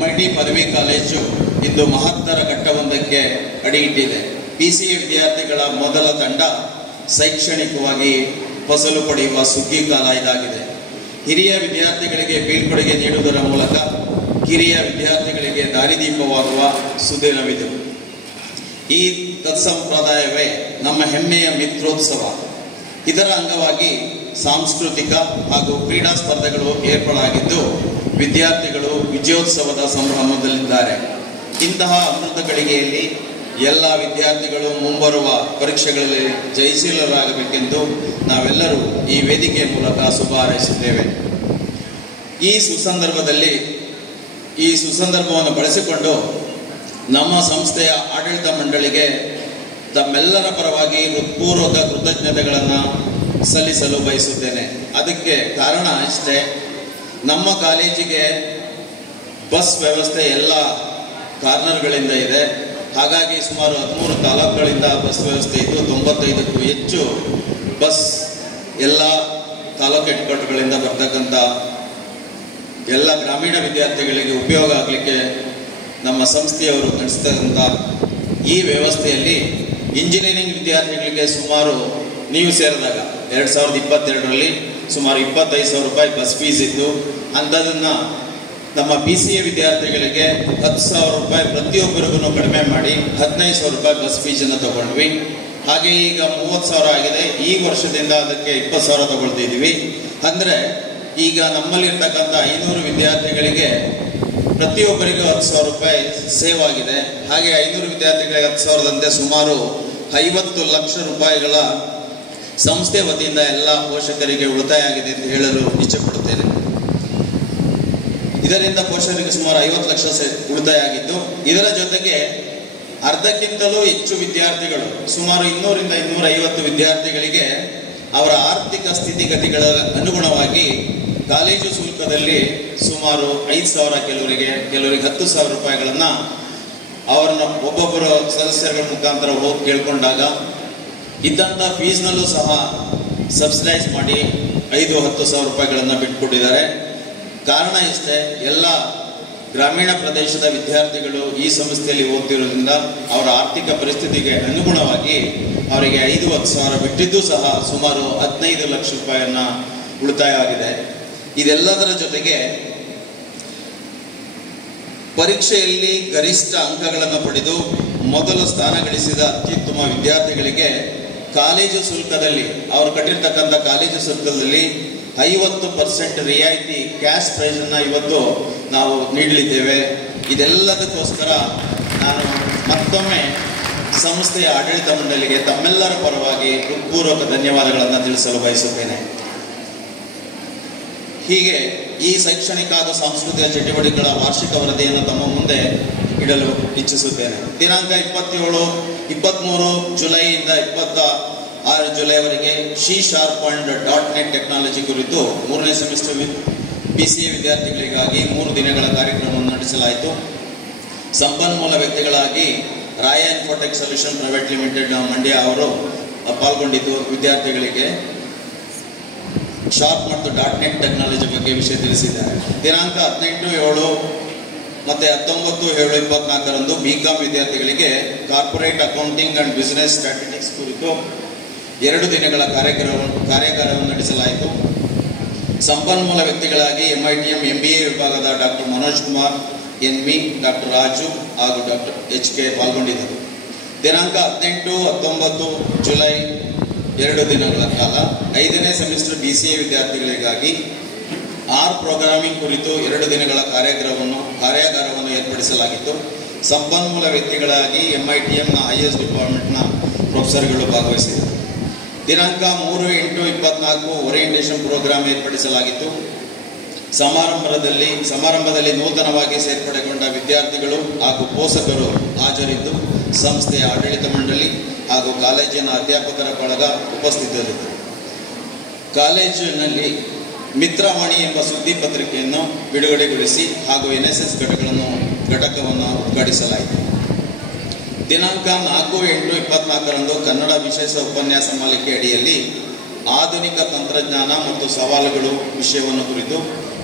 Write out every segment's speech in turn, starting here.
MIT ಪದವಿ college ಇಂದು ಮಹತ್ತರ ಘಟ್ಟವೊಂದಕ್ಕೆ ಅಡಿಯಿಟ್ಟಿದೆ. PCA ವಿದ್ಯಾರ್ಥಿಗಳ ಮೊದಲ ತಂಡ ಶೈಕ್ಷಣಿಕವಾಗಿ ಫಸಲು ಪಡೆಯುವ ಸುಗ್ಗಿ ಕಾಲ ಇದಾಗಿದೆ. ಹಿರಿಯ ವಿದ್ಯಾರ್ಥಿಗಳಿಗೆ ಬೀಳ್ಕೊಡುಗೆ ನೀಡುವುದರ ಮೂಲಕ ಕಿರಿಯ ವಿದ್ಯಾರ್ಥಿಗಳಿಗೆ ದಾರಿದೀಪವಾಗುವ ಸುದಿನವಿದು. ಈ ತತ್ಸಂಪ್ರದಾಯವೇ ನಮ್ಮ ಹೆಮ್ಮೆಯ ಮಿತ್ರೋತ್ಸವ. ಇದರ ಅಂಗವಾಗಿ ಸಾಂಸ್ಕೃತಿಕ ಹಾಗೂ ಕ್ರೀಡಾ ಸ್ಪರ್ಧೆಗಳು ಏರ್ಪಡಾಗಿದ್ದು ವಿದ್ಯಾರ್ಥಿಗಳು ವಿಜಯೋತ್ಸವದ ಸಂಭ್ರಮದಲ್ಲಿದ್ದಾರೆ. ಇಂತಹ ಅಮೃತ ಗಳಿಗೆಯಲ್ಲಿ ಎಲ್ಲ ವಿದ್ಯಾರ್ಥಿಗಳು ಮುಂಬರುವ ಪರೀಕ್ಷೆಗಳಲ್ಲಿ ಜಯಶೀಲರಾಗಬೇಕೆಂದು ನಾವೆಲ್ಲರೂ ಈ ವೇದಿಕೆಯ ಮೂಲಕ ಶುಭ ಹಾರೈಸುತ್ತೇವೆ. ಈ ಸುಸಂದರ್ಭವನ್ನು ಬಳಸಿಕೊಂಡು ನಮ್ಮ ಸಂಸ್ಥೆಯ ಆಡಳಿತ ಮಂಡಳಿಗೆ ತಮ್ಮೆಲ್ಲರ ಪರವಾಗಿ ಹೃತ್ಪೂರ್ವಕ ಕೃತಜ್ಞತೆಗಳನ್ನು ಸಲ್ಲಿಸಲು ಬಯಸುತ್ತೇನೆ. ಅದಕ್ಕೆ ಕಾರಣ ಇಷ್ಟೇ, ನಮ್ಮ ಕಾಲೇಜಿಗೆ ಬಸ್ ವ್ಯವಸ್ಥೆ ಎಲ್ಲ ಕಾರ್ನರ್ಗಳಿಂದ ಇದೆ. ಹಾಗಾಗಿ ಸುಮಾರು 13 ತಾಲೂಕುಗಳಿಂದ ಬಸ್ ವ್ಯವಸ್ಥೆ ಇದ್ದು 95ಕ್ಕೂ ಹೆಚ್ಚು ಬಸ್ ಎಲ್ಲ ತಾಲೂಕು ಹೆಡ್ಕ್ವಾರ್ಟರ್ಗಳಿಂದ ಬರ್ತಕ್ಕಂಥ ಎಲ್ಲ ಗ್ರಾಮೀಣ ವಿದ್ಯಾರ್ಥಿಗಳಿಗೆ ಉಪಯೋಗ ಆಗಲಿಕ್ಕೆ ನಮ್ಮ ಸಂಸ್ಥೆಯವರು ನಡೆಸ್ತಕ್ಕಂಥ ಈ ವ್ಯವಸ್ಥೆಯಲ್ಲಿ ಇಂಜಿನಿಯರಿಂಗ್ ವಿದ್ಯಾರ್ಥಿಗಳಿಗೆ ಸುಮಾರು ನೀವು ಸೇರಿದಾಗ 2022ರಲ್ಲಿ ಸುಮಾರು 25,000 ರೂಪಾಯಿ ಬಸ್ ಫೀಸ್ ಇದ್ದು, ಅಂಥದನ್ನು ನಮ್ಮ PCA ವಿದ್ಯಾರ್ಥಿಗಳಿಗೆ 10,000 ರೂಪಾಯಿ ಪ್ರತಿಯೊಬ್ಬರಿಗೂ ಕಡಿಮೆ ಮಾಡಿ 15,000 ರೂಪಾಯಿ ಬಸ್ ಫೀಸನ್ನು ತಗೊಂಡ್ವಿ. ಹಾಗೆ ಈಗ 30,000 ಆಗಿದೆ. ಈ ವರ್ಷದಿಂದ ಅದಕ್ಕೆ 20,000 ತಗೊಳ್ತಿದ್ದೀವಿ. ಅಂದರೆ ಈಗ ನಮ್ಮಲ್ಲಿರ್ತಕ್ಕಂಥ 500 ವಿದ್ಯಾರ್ಥಿಗಳಿಗೆ ಪ್ರತಿಯೊಬ್ಬರಿಗೂ 10,000 ರೂಪಾಯಿ ಸೇವ್ ಆಗಿದೆ. ಹಾಗೆ 500 ವಿದ್ಯಾರ್ಥಿಗಳಿಗೆ 10,000ದಂತೆ ಸುಮಾರು 50 ಲಕ್ಷ ರೂಪಾಯಿಗಳ ಸಂಸ್ಥೆ ವತಿಯಿಂದ ಎಲ್ಲ ಪೋಷಕರಿಗೆ ಉಳಿತಾಯ ಆಗಿದೆ ಅಂತ ಹೇಳಲು ಇಚ್ಛೆಪಡುತ್ತೇನೆ. ಇದರಿಂದ ಪೋಷಕರಿಗೆ ಸುಮಾರು 50 ಲಕ್ಷ ಉಳಿತಾಯ ಆಗಿದ್ದು, ಇದರ ಜೊತೆಗೆ ಅರ್ಧಕ್ಕಿಂತಲೂ ಹೆಚ್ಚು ವಿದ್ಯಾರ್ಥಿಗಳು ಸುಮಾರು 200ರಿಂದ 250 ವಿದ್ಯಾರ್ಥಿಗಳಿಗೆ ಅವರ ಆರ್ಥಿಕ ಸ್ಥಿತಿಗತಿಗಳ ಅನುಗುಣವಾಗಿ ಕಾಲೇಜು ಶುಲ್ಕದಲ್ಲಿ ಸುಮಾರು 5,000, ಕೆಲವರಿಗೆ 10,000 ರೂಪಾಯಿಗಳನ್ನು ಅವರನ್ನ ಒಬ್ಬೊಬ್ಬರು ಸದಸ್ಯರುಗಳ ಮುಖಾಂತರ ಹೋಗಿ ಕೇಳ್ಕೊಂಡಾಗ ಇದ್ದಂಥ ಫೀಸ್ನಲ್ಲೂ ಸಹ ಸಬ್ಸಿಡೈಸ್ ಮಾಡಿ 5-10,000 ರೂಪಾಯಿಗಳನ್ನು ಬಿಟ್ಟುಕೊಟ್ಟಿದ್ದಾರೆ. ಕಾರಣ ಇಷ್ಟೇ, ಎಲ್ಲ ಗ್ರಾಮೀಣ ಪ್ರದೇಶದ ವಿದ್ಯಾರ್ಥಿಗಳು ಈ ಸಂಸ್ಥೆಯಲ್ಲಿ ಓದ್ತಿರೋದ್ರಿಂದ ಅವರ ಆರ್ಥಿಕ ಪರಿಸ್ಥಿತಿಗೆ ಅನುಗುಣವಾಗಿ ಅವರಿಗೆ 5-10,000 ಬಿಟ್ಟಿದ್ದು ಸಹ ಸುಮಾರು 15 ಲಕ್ಷ ರೂಪಾಯಿಯನ್ನು ಉಳಿತಾಯವಾಗಿದೆ. ಇದೆಲ್ಲದರ ಜೊತೆಗೆ ಪರೀಕ್ಷೆಯಲ್ಲಿ ಗರಿಷ್ಠ ಅಂಕಗಳನ್ನು ಪಡೆದು ಮೊದಲ ಸ್ಥಾನ ಗಳಿಸಿದ ಅತ್ಯುತ್ತಮ ವಿದ್ಯಾರ್ಥಿಗಳಿಗೆ ಕಾಲೇಜು ಶುಲ್ಕದಲ್ಲಿ ಅವರು ಕಟ್ಟಿರ್ತಕ್ಕಂಥ ಕಾಲೇಜು ಶುಲ್ಕದಲ್ಲಿ 50% ರಿಯಾಯಿತಿ ಕ್ಯಾಶ್ ಪ್ರೈಸನ್ನು ಇವತ್ತು ನಾವು ನೀಡಲಿದ್ದೇವೆ. ಇದೆಲ್ಲದಕ್ಕೋಸ್ಕರ ನಾನು ಮತ್ತೊಮ್ಮೆ ಸಂಸ್ಥೆಯ ಆಡಳಿತ ಮಂಡಳಿಗೆ ತಮ್ಮೆಲ್ಲರ ಪರವಾಗಿ ಹೃತ್ಪೂರ್ವಕ ಧನ್ಯವಾದಗಳನ್ನು ತಿಳಿಸಲು ಬಯಸುತ್ತೇನೆ. ಹೀಗೆ ಈ ಶೈಕ್ಷಣಿಕ ಹಾಗೂ ಸಾಂಸ್ಕೃತಿಕ ಚಟುವಟಿಕೆಗಳ ವಾರ್ಷಿಕ ವರದಿಯನ್ನು ತಮ್ಮ ಮುಂದೆ ಇಡಲು ಇಚ್ಛಿಸುತ್ತೇನೆ. ದಿನಾಂಕ 23 ಜುಲೈಯಿಂದ 26 ಜುಲೈವರೆಗೆ C#.NET ಟೆಕ್ನಾಲಜಿ ಕುರಿತು 3ನೇ ಸೆಮಿಸ್ಟರ್ PCA ವಿದ್ಯಾರ್ಥಿಗಳಿಗಾಗಿ 3 ದಿನಗಳ ಕಾರ್ಯಕ್ರಮವನ್ನು ನಡೆಸಲಾಯಿತು. ಸಂಪನ್ಮೂಲ ವ್ಯಕ್ತಿಗಳಾಗಿ Raya infotech solution private limited Mandya ಅವರು ಪಾಲ್ಗೊಂಡಿದ್ದು ವಿದ್ಯಾರ್ಥಿಗಳಿಗೆ ಶಾರ್ಪ್ ಮತ್ತು .NET ಟೆಕ್ನಾಲಜಿ ಬಗ್ಗೆ ವಿಷಯ ತಿಳಿಸಿದ್ದಾರೆ. ದಿನಾಂಕ 18/7 ಮತ್ತು 19/7/24ರಂದು BCom ವಿದ್ಯಾರ್ಥಿಗಳಿಗೆ ಕಾರ್ಪೊರೇಟ್ ಅಕೌಂಟಿಂಗ್ ಅಂಡ್ ಬಿಸಿನೆಸ್ ಸ್ಟ್ರಾಟಜಿಕ್ಸ್ ಕುರಿತು 2 ದಿನಗಳ ಕಾರ್ಯಾಗಾರವನ್ನು ನಡೆಸಲಾಯಿತು. ಸಂಪನ್ಮೂಲ ವ್ಯಕ್ತಿಗಳಾಗಿ MITM MBA ವಿಭಾಗದ doctor Manoj Kumar NV, doctor Raju ಹಾಗೂ ಡಾಕ್ಟರ್ HK ಪಾಲ್ಗೊಂಡಿದ್ದರು. ದಿನಾಂಕ 18-19 ಜುಲೈ 2 ದಿನಗಳ ಕಾಲ 5ನೇ ಸೆಮಿಸ್ಟರ್ BCA ವಿದ್ಯಾರ್ಥಿಗಳಿಗಾಗಿ ಆರ್ ಪ್ರೋಗ್ರಾಮಿಂಗ್ ಕುರಿತು 2 ದಿನಗಳ ಕಾರ್ಯಾಗಾರವನ್ನು ಏರ್ಪಡಿಸಲಾಗಿತ್ತು. ಸಂಪನ್ಮೂಲ ವ್ಯಕ್ತಿಗಳಾಗಿ MITMನ IS ಡಿಪಾರ್ಟ್ಮೆಂಟ್ನ ಪ್ರೊಫೆಸರ್ಗಳು ಭಾಗವಹಿಸಿದರು. ದಿನಾಂಕ 3/8/24 ಓರಿಯೆಂಟೇಷನ್ ಪ್ರೋಗ್ರಾಮ್ ಏರ್ಪಡಿಸಲಾಗಿತ್ತು. ಸಮಾರಂಭದಲ್ಲಿ ನೂತನವಾಗಿ ಸೇರ್ಪಡೆಗೊಂಡ ವಿದ್ಯಾರ್ಥಿಗಳು ಹಾಗೂ ಪೋಷಕರು ಹಾಜರಿದ್ದು ಸಂಸ್ಥೆಯ ಆಡಳಿತ ಮಂಡಳಿ ಹಾಗೂ ಕಾಲೇಜಿನ ಅಧ್ಯಾಪಕರ ಬಳಗ ಉಪಸ್ಥಿತರಿದ್ದರು. ಕಾಲೇಜಿನಲ್ಲಿ ಮಿತ್ರವಾಣಿ ಎಂಬ ಸುದ್ದಿ ಪತ್ರಿಕೆಯನ್ನು ಬಿಡುಗಡೆಗೊಳಿಸಿ ಹಾಗೂ NSS ಘಟಕವನ್ನು ಉದ್ಘಾಟಿಸಲಾಯಿತು. ದಿನಾಂಕ 4/8/24ರಂದು ಕನ್ನಡ ವಿಶೇಷ ಉಪನ್ಯಾಸ ಮಾಲಿಕೆ ಅಡಿಯಲ್ಲಿ ಆಧುನಿಕ ತಂತ್ರಜ್ಞಾನ ಮತ್ತು ಸವಾಲುಗಳು ವಿಷಯವನ್ನು ಕುರಿತು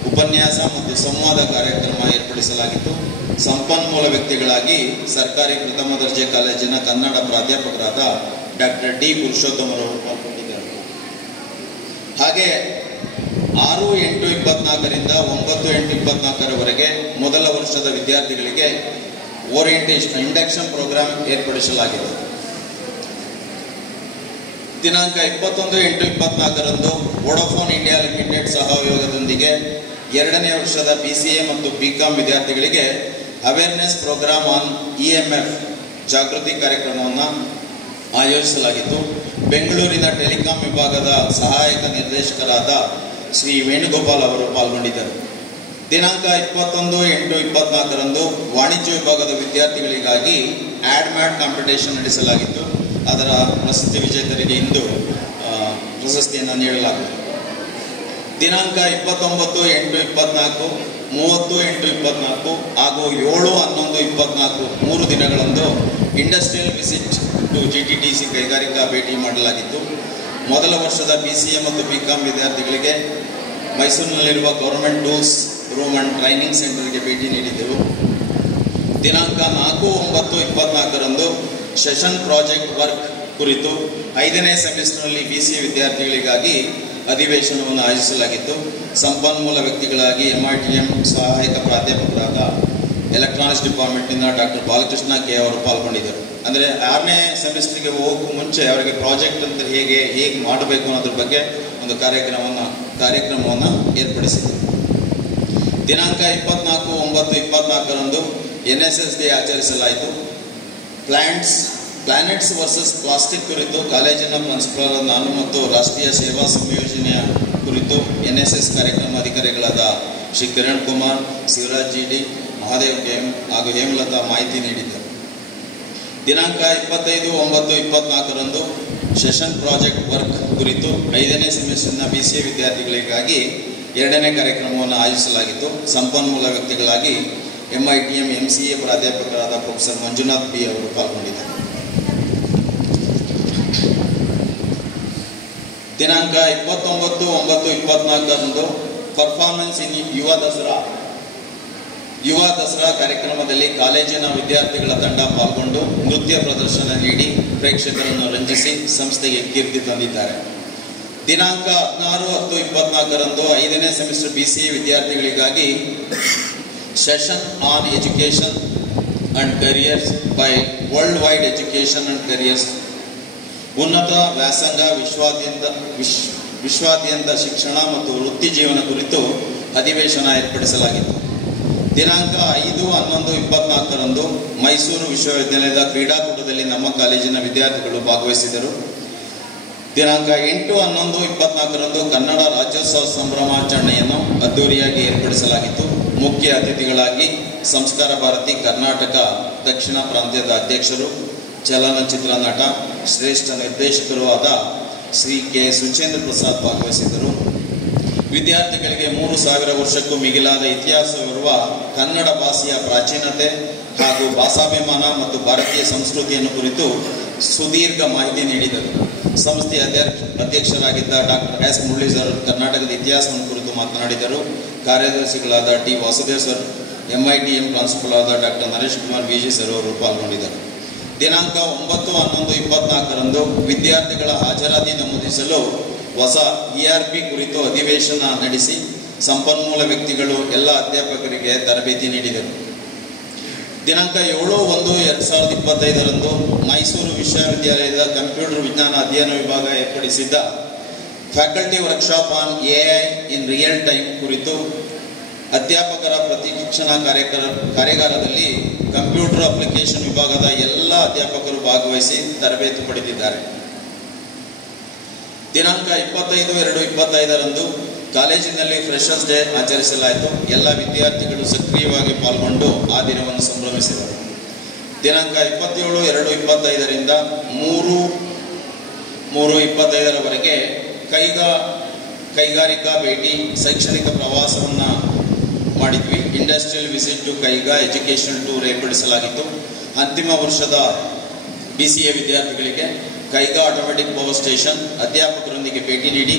ಉಪನ್ಯಾಸ ಮತ್ತು ಸಂವಾದ ಕಾರ್ಯಕ್ರಮ ಏರ್ಪಡಿಸಲಾಗಿತ್ತು. ಸಂಪನ್ಮೂಲ ವ್ಯಕ್ತಿಗಳಾಗಿ ಸರ್ಕಾರಿ ಪ್ರಥಮ ದರ್ಜೆ ಕಾಲೇಜಿನ ಕನ್ನಡ ಪ್ರಾಧ್ಯಾಪಕರಾದ ಡಾಕ್ಟರ್ ಡಿ ಪುರುಷೋತ್ತಮರವರು ಪಾಲ್ಗೊಂಡಿದ್ದರು. ಹಾಗೆ 6-8-24ರಿಂದ 9-8-24ರವರೆಗೆ ಮೊದಲ ವರ್ಷದ ವಿದ್ಯಾರ್ಥಿಗಳಿಗೆ ಓರಿಯೆಂಟೇಷನ್ ಇಂಡಕ್ಷನ್ ಪ್ರೋಗ್ರಾಂ ಏರ್ಪಡಿಸಲಾಗಿದೆ. ದಿನಾಂಕ 21-8-24ರಂದು ವೋಡಾಫೋನ್ ಇಂಡಿಯಾ ಲಿಮಿಟೆಡ್ ಸಹಯೋಗದೊಂದಿಗೆ 2ನೇ ವರ್ಷದ BCA ಮತ್ತು BCom ವಿದ್ಯಾರ್ಥಿಗಳಿಗೆ ಅವೇರ್ನೆಸ್ ಪ್ರೋಗ್ರಾಮ್ ಆನ್ EMF ಜಾಗೃತಿ ಕಾರ್ಯಕ್ರಮವನ್ನು ಆಯೋಜಿಸಲಾಗಿತ್ತು. ಬೆಂಗಳೂರಿನ ಟೆಲಿಕಾಂ ವಿಭಾಗದ ಸಹಾಯಕ ನಿರ್ದೇಶಕರಾದ ಶ್ರೀ ವೇಣುಗೋಪಾಲ್ ಅವರು ಪಾಲ್ಗೊಂಡಿದ್ದರು. ದಿನಾಂಕ 21-8-24ರಂದು ವಾಣಿಜ್ಯ ವಿಭಾಗದ ವಿದ್ಯಾರ್ಥಿಗಳಿಗಾಗಿ AdMat ಕಾಂಪಿಟೇಷನ್ ನಡೆಸಲಾಗಿತ್ತು. ಅದರ ಪ್ರಶಸ್ತಿ ವಿಜೇತರಿಗೆ ಇಂದು ಪ್ರಶಸ್ತಿಯನ್ನು ನೀಡಲಾಗುತ್ತದೆ. ದಿನಾಂಕ 29-8-24, 30-8-24 ಹಾಗೂ 7-11-24 3 ದಿನಗಳಂದು ಇಂಡಸ್ಟ್ರಿಯಲ್ ವಿಸಿಟ್ ಟು GTTC ಕೈಗಾರಿಕಾ ಭೇಟಿ ಮಾಡಲಾಗಿತ್ತು. ಮೊದಲ ವರ್ಷದ BCA ಮತ್ತು BCom ವಿದ್ಯಾರ್ಥಿಗಳಿಗೆ ಮೈಸೂರಿನಲ್ಲಿರುವ government tools room and training ಸೆಂಟರ್ಗೆ ಭೇಟಿ ನೀಡಿದ್ದೆವು. ದಿನಾಂಕ 4-9-24ರಂದು ಸೆಷನ್ ಪ್ರಾಜೆಕ್ಟ್ ವರ್ಕ್ ಕುರಿತು 5ನೇ ಸೆಮಿಸ್ಟರ್ನಲ್ಲಿ BCA ವಿದ್ಯಾರ್ಥಿಗಳಿಗಾಗಿ ಅಧಿವೇಶನವನ್ನು ಆಯೋಜಿಸಲಾಗಿತ್ತು. ಸಂಪನ್ಮೂಲ ವ್ಯಕ್ತಿಗಳಾಗಿ MITM ಸಹಾಯಕ ಪ್ರಾಧ್ಯಾಪಕರಾದ ಎಲೆಕ್ಟ್ರಾನಿಕ್ಸ್ ಡಿಪಾರ್ಟ್ಮೆಂಟ್ನಿಂದ ಡಾಕ್ಟರ್ ಬಾಲಕೃಷ್ಣ ಕೆ ಅವರು ಪಾಲ್ಗೊಂಡಿದ್ದರು. ಅಂದರೆ 6ನೇ ಸೆಮಿಸ್ಟರ್ಗೆ ಹೋಗೋಕ್ಕೂ ಮುಂಚೆ ಅವರಿಗೆ ಪ್ರಾಜೆಕ್ಟ್ ಅಂತ ಹೇಗೆ ಮಾಡಬೇಕು ಅನ್ನೋದ್ರ ಬಗ್ಗೆ ಒಂದು ಕಾರ್ಯಕ್ರಮವನ್ನು ಏರ್ಪಡಿಸಿದರು. ದಿನಾಂಕ 24-9-24ರಂದು NSS ಡೇ ಆಚರಿಸಲಾಯಿತು. ಪ್ಲಾನೆಟ್ಸ್ ವರ್ಸಸ್ ಪ್ಲಾಸ್ಟಿಕ್ ಕುರಿತು ಕಾಲೇಜಿನ ಪ್ರಿನ್ಸಿಪಾಲ್ ನಾನು ಮತ್ತು ರಾಷ್ಟ್ರೀಯ ಸೇವಾ ಸಂಯೋಜನೆಯ ಕುರಿತು NSS ಕಾರ್ಯಕ್ರಮ ಅಧಿಕಾರಿಗಳಾದ ಶ್ರೀ ಕಿರಣ್ ಕುಮಾರ್, ಶಿವರಾಜ್ GD, ಮಹಾದೇವ್ KM ಹಾಗೂ ಹೇಮಲತಾ ಮಾಹಿತಿ ನೀಡಿದ್ದರು. ದಿನಾಂಕ 25-9-24ರಂದು ಸೆಷನ್ ಪ್ರಾಜೆಕ್ಟ್ ವರ್ಕ್ ಕುರಿತು 5ನೇ ಸೆಮಿಸ್ಟರ್ನ BCA ವಿದ್ಯಾರ್ಥಿಗಳಿಗಾಗಿ 2ನೇ ಕಾರ್ಯಕ್ರಮವನ್ನು ಆಯೋಜಿಸಲಾಗಿತ್ತು. ಸಂಪನ್ಮೂಲ ವ್ಯಕ್ತಿಗಳಾಗಿ MITM MCA ಪ್ರಾಧ್ಯಾಪಕರಾದ ಪ್ರೊಫೆಸರ್ ಮಂಜುನಾಥ್ B ಅವರು ಪಾಲ್ಗೊಂಡಿದ್ದರು. ದಿನಾಂಕ 29-9-24ರಂದು ಪರ್ಫಾರ್ಮೆನ್ಸ್ ಇನ್ ಯುವ ದಸರಾ ಕಾರ್ಯಕ್ರಮದಲ್ಲಿ ಕಾಲೇಜಿನ ವಿದ್ಯಾರ್ಥಿಗಳ ತಂಡ ಪಾಲ್ಗೊಂಡು ನೃತ್ಯ ಪ್ರದರ್ಶನ ನೀಡಿ ಪ್ರೇಕ್ಷಕರನ್ನು ರಂಜಿಸಿ ಸಂಸ್ಥೆಗೆ ಕೀರ್ತಿ ತಂದಿದ್ದಾರೆ. ದಿನಾಂಕ 16-10-24ರಂದು 5ನೇ ಸೆಮಿಸ್ಟರ್ BCA ವಿದ್ಯಾರ್ಥಿಗಳಿಗಾಗಿ session on education and careers by world wide education and careers ಉನ್ನತ ವ್ಯಾಸಂಗ ವಿಶ್ವಾದ್ಯಂತ ಶಿಕ್ಷಣ ಮತ್ತು ವೃತ್ತಿ ಜೀವನ ಕುರಿತು ಅಧಿವೇಶನ ಏರ್ಪಡಿಸಲಾಗಿತ್ತು. ದಿನಾಂಕ 5-11-24ರಂದು ಮೈಸೂರು ವಿಶ್ವವಿದ್ಯಾಲಯದ ಕ್ರೀಡಾಕೂಟದಲ್ಲಿ ನಮ್ಮ ಕಾಲೇಜಿನ ವಿದ್ಯಾರ್ಥಿಗಳು ಭಾಗವಹಿಸಿದರು. ದಿನಾಂಕ 8-11-24ರಂದು ಕನ್ನಡ ರಾಜ್ಯೋತ್ಸವ ಸಂಭ್ರಮಾಚರಣೆಯನ್ನು ಅದ್ದೂರಿಯಾಗಿ ಏರ್ಪಡಿಸಲಾಗಿತ್ತು. ಮುಖ್ಯ ಅತಿಥಿಗಳಾಗಿ ಸಂಸ್ಕಾರ ಭಾರತಿ ಕರ್ನಾಟಕ ದಕ್ಷಿಣ ಪ್ರಾಂತ್ಯದ ಅಧ್ಯಕ್ಷರು, ಚಲನಚಿತ್ರ ನಟ, ಶ್ರೇಷ್ಠ ನಿರ್ದೇಶಕರೂ ಆದ ಶ್ರೀ ಕೆ ಸುಚೇಂದ್ರ ಪ್ರಸಾದ್ ಭಾಗವಹಿಸಿದ್ದರು. ವಿದ್ಯಾರ್ಥಿಗಳಿಗೆ 3000 ವರ್ಷಕ್ಕೂ ಮಿಗಿಲಾದ ಇತಿಹಾಸವಿರುವ ಕನ್ನಡ ಭಾಷೆಯ ಪ್ರಾಚೀನತೆ ಹಾಗೂ ಭಾಷಾಭಿಮಾನ ಮತ್ತು ಭಾರತೀಯ ಸಂಸ್ಕೃತಿಯನ್ನು ಕುರಿತು ಸುದೀರ್ಘ ಮಾಹಿತಿ ನೀಡಿದರು. ಸಂಸ್ಥೆಯ ಅಧ್ಯಕ್ಷರಾಗಿದ್ದ ಡಾಕ್ಟರ್ S. ಮುರಳಿ ಸರ್ ಕರ್ನಾಟಕದ ಇತಿಹಾಸವನ್ನು ಕುರಿತು ಮಾತನಾಡಿದರು. ಕಾರ್ಯದರ್ಶಿಗಳಾದ ಟಿ ವಾಸುದೇವ್ ಸರ್, MITM ಪ್ರಾಂಶುಪಾಲ ಆದ doctor Naresh Kumar VG sir ಅವರು ಪಾಲ್ಗೊಂಡಿದ್ದರು. ದಿನಾಂಕ 9-11-24ರಂದು ವಿದ್ಯಾರ್ಥಿಗಳ ಹಾಜರಾತಿ ನಮೂದಿಸಲು ಹೊಸ ERP ಕುರಿತು ಅಧಿವೇಶನ ನಡೆಸಿ ಸಂಪನ್ಮೂಲ ವ್ಯಕ್ತಿಗಳು ಎಲ್ಲ ಅಧ್ಯಾಪಕರಿಗೆ ತರಬೇತಿ ನೀಡಿದರು. ದಿನಾಂಕ 7-1-2025ರಂದು ಮೈಸೂರು ವಿಶ್ವವಿದ್ಯಾಲಯದ ಕಂಪ್ಯೂಟರ್ ವಿಜ್ಞಾನ ಅಧ್ಯಯನ ವಿಭಾಗ ಏರ್ಪಡಿಸಿದ್ದ faculty workshop on AI in real time ಕುರಿತು ಅಧ್ಯಾಪಕರ ಪ್ರತಿಶಿಕ್ಷಣ ಕಾರ್ಯಾಗಾರದಲ್ಲಿ ಕಂಪ್ಯೂಟರ್ ಅಪ್ಲಿಕೇಶನ್ ವಿಭಾಗದ ಎಲ್ಲ ಅಧ್ಯಾಪಕರು ಭಾಗವಹಿಸಿ ತರಬೇತಿ ಪಡೆದಿದ್ದಾರೆ. ದಿನಾಂಕ 25-2-25ರಂದು ಕಾಲೇಜಿನಲ್ಲಿ ಫ್ರೆಷರ್ಸ್ ಡೇ ಆಚರಿಸಲಾಯಿತು. ಎಲ್ಲ ವಿದ್ಯಾರ್ಥಿಗಳು ಸಕ್ರಿಯವಾಗಿ ಪಾಲ್ಗೊಂಡು ಆ ದಿನವನ್ನು ಸಂಭ್ರಮಿಸಿದರು. ದಿನಾಂಕ 27-2-25ರಿಂದ 3-3-25ರವರೆಗೆ ಕೈಗಾರಿಕಾ ಭೇಟಿ ಶೈಕ್ಷಣಿಕ ಪ್ರವಾಸವನ್ನು ಮಾಡಿದ್ವಿ. Industrial visit to Kaiga educational tour ಏರ್ಪಡಿಸಲಾಗಿತ್ತು. ಅಂತಿಮ ವರ್ಷದ BCA ವಿದ್ಯಾರ್ಥಿಗಳಿಗೆ ಕೈಗಾ ಆಟೋಮೆಟಿಕ್ ಪವರ್ ಸ್ಟೇಷನ್ ಅಧ್ಯಾಪಕರೊಂದಿಗೆ ಭೇಟಿ ನೀಡಿ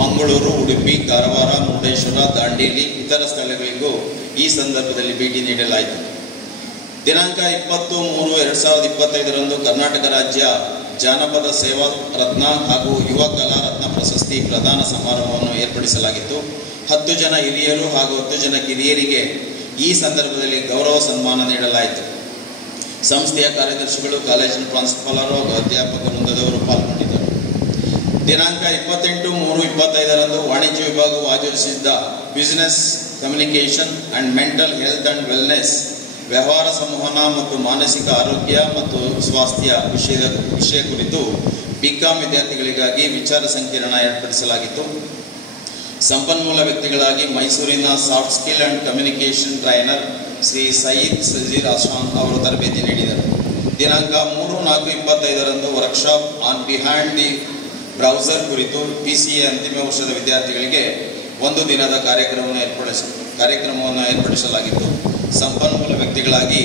ಮಂಗಳೂರು, ಉಡುಪಿ, ಕಾರವಾರ, ಮುರುಡೇಶ್ವರ, ದಾಂಡೇಲಿ ಇತರ ಸ್ಥಳಗಳಿಗೂ ಈ ಸಂದರ್ಭದಲ್ಲಿ ಭೇಟಿ ನೀಡಲಾಯಿತು. ದಿನಾಂಕ 20-3-2025 ಕರ್ನಾಟಕ ರಾಜ್ಯ ಜಾನಪದ ಸೇವಾ ರತ್ನ ಹಾಗೂ ಯುವ ಕಲಾ ರತ್ನ ಪ್ರಶಸ್ತಿ ಪ್ರದಾನ ಸಮಾರಂಭವನ್ನು ಏರ್ಪಡಿಸಲಾಗಿತ್ತು. 10 ಜನ ಹಿರಿಯರು ಹಾಗೂ 10 ಜನ ಕಿರಿಯರಿಗೆ ಈ ಸಂದರ್ಭದಲ್ಲಿ ಗೌರವ ಸನ್ಮಾನ ನೀಡಲಾಯಿತು. ಸಂಸ್ಥೆಯ ಕಾರ್ಯದರ್ಶಿಗಳು, ಕಾಲೇಜಿನ ಪ್ರಾಂಶುಪಾಲರು ಹಾಗೂ ಅಧ್ಯಾಪಕ ವೃಂದದವರು ಪಾಲ್ಗೊಂಡಿದ್ದರು. ದಿನಾಂಕ 28-3-25 ವಾಣಿಜ್ಯ ವಿಭಾಗವು ಆಯೋಜಿಸಿದ್ದ business communication and mental health and wellness, ವ್ಯವಹಾರ ಸಂವಹನ ಮತ್ತು ಮಾನಸಿಕ ಆರೋಗ್ಯ ಮತ್ತು ಸ್ವಾಸ್ಥ್ಯ ವಿಷಯ ಕುರಿತು ಬಿಕಾಂ ವಿದ್ಯಾರ್ಥಿಗಳಿಗಾಗಿ ವಿಚಾರ ಸಂಕಿರಣ ಏರ್ಪಡಿಸಲಾಗಿತ್ತು. ಸಂಪನ್ಮೂಲ ವ್ಯಕ್ತಿಗಳಾಗಿ ಮೈಸೂರಿನ soft skill and communication trainer Shri Sayeed Sajeer Ashan ಅವರು ತರಬೇತಿ ನೀಡಿದರು. ದಿನಾಂಕ 3-4-25 workshop on behind the browser ಕುರಿತು PCA ಅಂತಿಮ ವರ್ಷದ ವಿದ್ಯಾರ್ಥಿಗಳಿಗೆ 1 ದಿನದ ಕಾರ್ಯಕ್ರಮವನ್ನು ಏರ್ಪಡಿಸಲಾಗಿತ್ತು. ಸಂಪನ್ಮೂಲ ವ್ಯಕ್ತಿಗಳಾಗಿ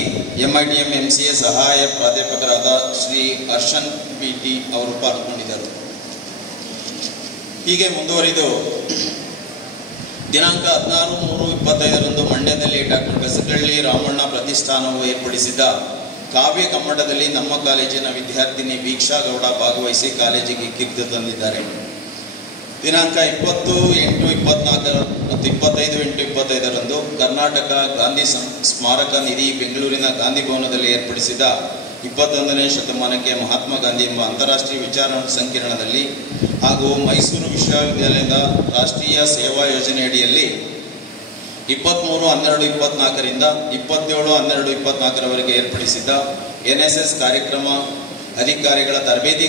MITM MCA ಸಹಾಯ ಪ್ರಾಧ್ಯಾಪಕರಾದ ಶ್ರೀ ಹರ್ಷನ್ PT ಅವರು ಪಾಲ್ಗೊಂಡಿದ್ದರು. ಹೀಗೆ ಮುಂದುವರಿದು ದಿನಾಂಕ 16-3-25 ಮಂಡ್ಯದಲ್ಲಿ ಡಾಕ್ಟರ್ ಬೆಸಗಳ್ಳಿ ರಾಮಣ್ಣ ಪ್ರತಿಷ್ಠಾನವು ಏರ್ಪಡಿಸಿದ್ದ ಕಾವ್ಯ ಕಮ್ಮಟದಲ್ಲಿ ನಮ್ಮ ಕಾಲೇಜಿನ ವಿದ್ಯಾರ್ಥಿನಿ ವೀಕ್ಷಾ ಗೌಡ ಭಾಗವಹಿಸಿ ಕಾಲೇಜಿಗೆ ಕೀರ್ತಿ ತಂದಿದ್ದಾರೆ. ದಿನಾಂಕ 20-8-24 ಮತ್ತು 25-8-25 ಕರ್ನಾಟಕ ಗಾಂಧಿ ಸ್ಮಾರಕ ನಿಧಿ ಬೆಂಗಳೂರಿನ ಗಾಂಧಿ ಭವನದಲ್ಲಿ ಏರ್ಪಡಿಸಿದ 21ನೇ ಶತಮಾನಕ್ಕೆ ಮಹಾತ್ಮ ಗಾಂಧಿ ಎಂಬ ಅಂತಾರಾಷ್ಟ್ರೀಯ ವಿಚಾರ ಸಂಕಿರಣದಲ್ಲಿ ಹಾಗೂ ಮೈಸೂರು ವಿಶ್ವವಿದ್ಯಾಲಯದ ರಾಷ್ಟ್ರೀಯ ಸೇವಾ ಯೋಜನೆಯಡಿಯಲ್ಲಿ 23-12-24 27-12-24 ಏರ್ಪಡಿಸಿದ್ದ NSS ಕಾರ್ಯಕ್ರಮ ಅಧಿಕಾರಿಗಳ ತರಬೇತಿ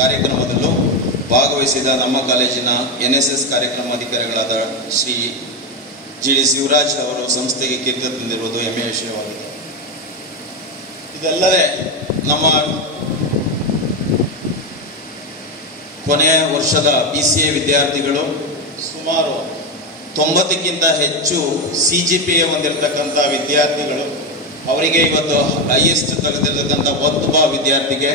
ಕಾರ್ಯಕ್ರಮದಲ್ಲೂ ಭಾಗವಹಿಸಿದ ನಮ್ಮ ಕಾಲೇಜಿನ NSS ಕಾರ್ಯಕ್ರಮ ಅಧಿಕಾರಿಗಳಾದ ಶ್ರೀ GD ಶಿವರಾಜ್ ಅವರು ಸಂಸ್ಥೆಗೆ ಕೀರ್ತಿ ತಂದಿರುವುದು ಹೆಮ್ಮೆಯ ವಿಷಯವಾಗಿದೆ. ಇದಲ್ಲದೆ ನಮ್ಮ ಕೊನೆಯ ವರ್ಷದ PCA ವಿದ್ಯಾರ್ಥಿಗಳು ಸುಮಾರು 90ಕ್ಕಿಂತ ಹೆಚ್ಚು CGPA ಹೊಂದಿರತಕ್ಕಂಥ ವಿದ್ಯಾರ್ಥಿಗಳು, ಅವರಿಗೆ ಇವತ್ತು ಹೈಯೆಸ್ಟ್ ತೆಗೆದಿರತಕ್ಕಂಥ ಒಬ್ಬ ವಿದ್ಯಾರ್ಥಿಗೆ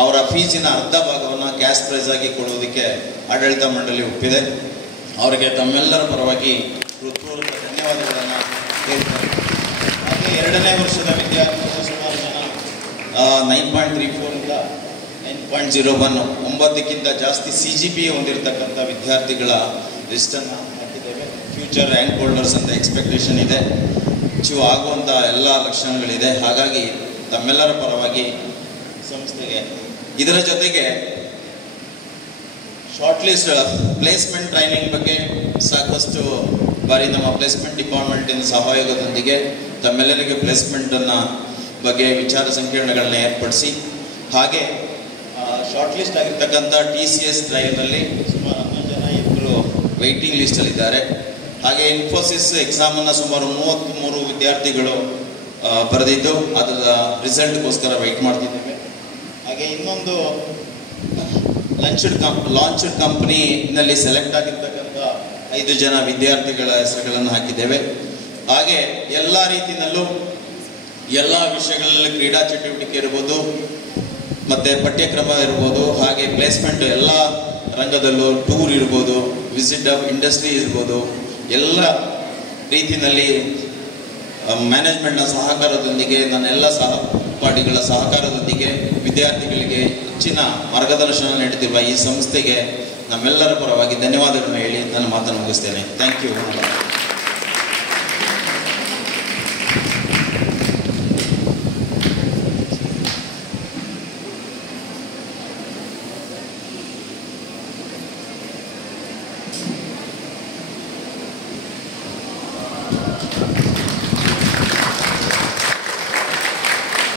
ಅವರ ಫೀಸಿನ ಅರ್ಧ ಭಾಗವನ್ನು ಕ್ಯಾಶ್ ಪ್ರೈಸ್ ಆಗಿ ಕೊಡುವುದಕ್ಕೆ ಆಡಳಿತ ಮಂಡಳಿ ಒಪ್ಪಿದೆ. ಅವರಿಗೆ ತಮ್ಮೆಲ್ಲರ ಪರವಾಗಿ ಹೃತ್ಪೂರ್ವಕ ಧನ್ಯವಾದಗಳನ್ನು ಹೇಳ್ತಾರೆ. ಹಾಗೆ 2ನೇ ವರ್ಷದ ವಿದ್ಯಾರ್ಥಿಗಳು ಸುಮಾರು ಜನ 9.34 9.01 9ಕ್ಕಿಂತ ಜಾಸ್ತಿ CGPA ಹೊಂದಿರತಕ್ಕಂಥ ವಿದ್ಯಾರ್ಥಿಗಳ ಲಿಸ್ಟನ್ನು ಹಾಕಿದ್ದೇವೆ. ಫ್ಯೂಚರ್ ರ್ಯಾಂಕ್ ಹೋಲ್ಡರ್ಸ್ ಅಂತ ಎಕ್ಸ್ಪೆಕ್ಟೇಷನ್ ಇದೆ, ಅಚೀವ್ ಆಗುವಂಥ ಎಲ್ಲ ಲಕ್ಷಣಗಳಿದೆ. ಹಾಗಾಗಿ ತಮ್ಮೆಲ್ಲರ ಪರವಾಗಿ ಸಂಸ್ಥೆಗೆ ಇದರ ಜೊತೆಗೆ ಶಾರ್ಟ್ ಲಿಸ್ಟ್ ಪ್ಲೇಸ್ಮೆಂಟ್ ಟ್ರೈನಿಂಗ್ ಬಗ್ಗೆ ಸಾಕಷ್ಟು ಬಾರಿ ನಮ್ಮ ಪ್ಲೇಸ್ಮೆಂಟ್ ಡಿಪಾರ್ಟ್ಮೆಂಟಿನ ಸಹಯೋಗದೊಂದಿಗೆ ತಮ್ಮೆಲ್ಲರಿಗೆ ಪ್ಲೇಸ್ಮೆಂಟನ್ನು ಬಗ್ಗೆ ವಿಚಾರ ಸಂಕಿರಣಗಳನ್ನ ಏರ್ಪಡಿಸಿ, ಹಾಗೆ ಶಾರ್ಟ್ ಲಿಸ್ಟ್ ಆಗಿರ್ತಕ್ಕಂಥ TCS ಡ್ರೈವ್ನಲ್ಲಿ ಸುಮಾರು 11 ಜನ ಇಬ್ಬರು ವೆಯ್ಟಿಂಗ್ ಲಿಸ್ಟಲ್ಲಿದ್ದಾರೆ. ಹಾಗೆ ಇನ್ಫೋಸಿಸ್ ಎಕ್ಸಾಮನ್ನು ಸುಮಾರು 33 ವಿದ್ಯಾರ್ಥಿಗಳು ಬರೆದಿದ್ದು ಅದರ ರಿಸಲ್ಟ್ಗೋಸ್ಕರ ವೆಯ್ಟ್ ಮಾಡ್ತಿದ್ದೇವೆ. ಹಾಗೆ ಇನ್ನೊಂದು ಲಾಂಚ್ಡ್ ಕಂಪ್ನಿನಲ್ಲಿ ಸೆಲೆಕ್ಟ್ ಆಗಿರ್ತಕ್ಕಂಥ 5 ಜನ ವಿದ್ಯಾರ್ಥಿಗಳ ಹೆಸರುಗಳನ್ನು ಹಾಕಿದ್ದೇವೆ. ಹಾಗೆ ಎಲ್ಲ ರೀತಿಯಲ್ಲೂ ಎಲ್ಲ ವಿಷಯಗಳಲ್ಲಿ ಕ್ರೀಡಾ ಚಟುವಟಿಕೆ ಇರ್ಬೋದು, ಮತ್ತು ಪಠ್ಯಕ್ರಮ ಇರ್ಬೋದು, ಹಾಗೆ ಪ್ಲೇಸ್ಮೆಂಟ್ ಎಲ್ಲ ರಂಗದಲ್ಲೂ ಟೂರ್ ಇರ್ಬೋದು, ವಿಸಿಟ್ ಆಫ್ ಇಂಡಸ್ಟ್ರಿ ಇರ್ಬೋದು, ಎಲ್ಲ ರೀತಿಯಲ್ಲಿ ಮ್ಯಾನೇಜ್ಮೆಂಟ್ನ ಸಹಕಾರದೊಂದಿಗೆ ನನ್ನೆಲ್ಲ ಸಹಪಾಠಿಗಳ ಸಹಕಾರದೊಂದಿಗೆ ವಿದ್ಯಾರ್ಥಿಗಳಿಗೆ ಹೆಚ್ಚಿನ ಮಾರ್ಗದರ್ಶನ ನೀಡುತ್ತಿರುವ ಈ ಸಂಸ್ಥೆಗೆ ನಮ್ಮೆಲ್ಲರ ಪರವಾಗಿ ಧನ್ಯವಾದಗಳನ್ನು ಹೇಳಿ ನನ್ನ ಮಾತನ್ನು ಮುಗಿಸ್ತೇನೆ. Thank you.